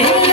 Yeah.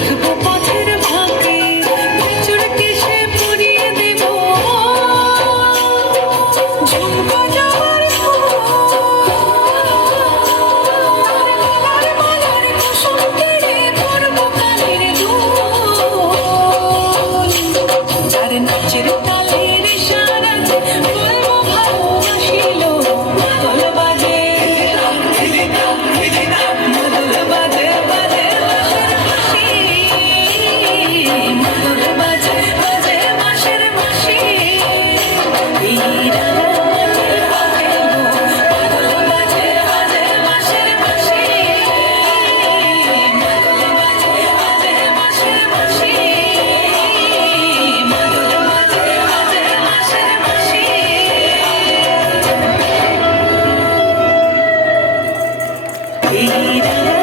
you Lady.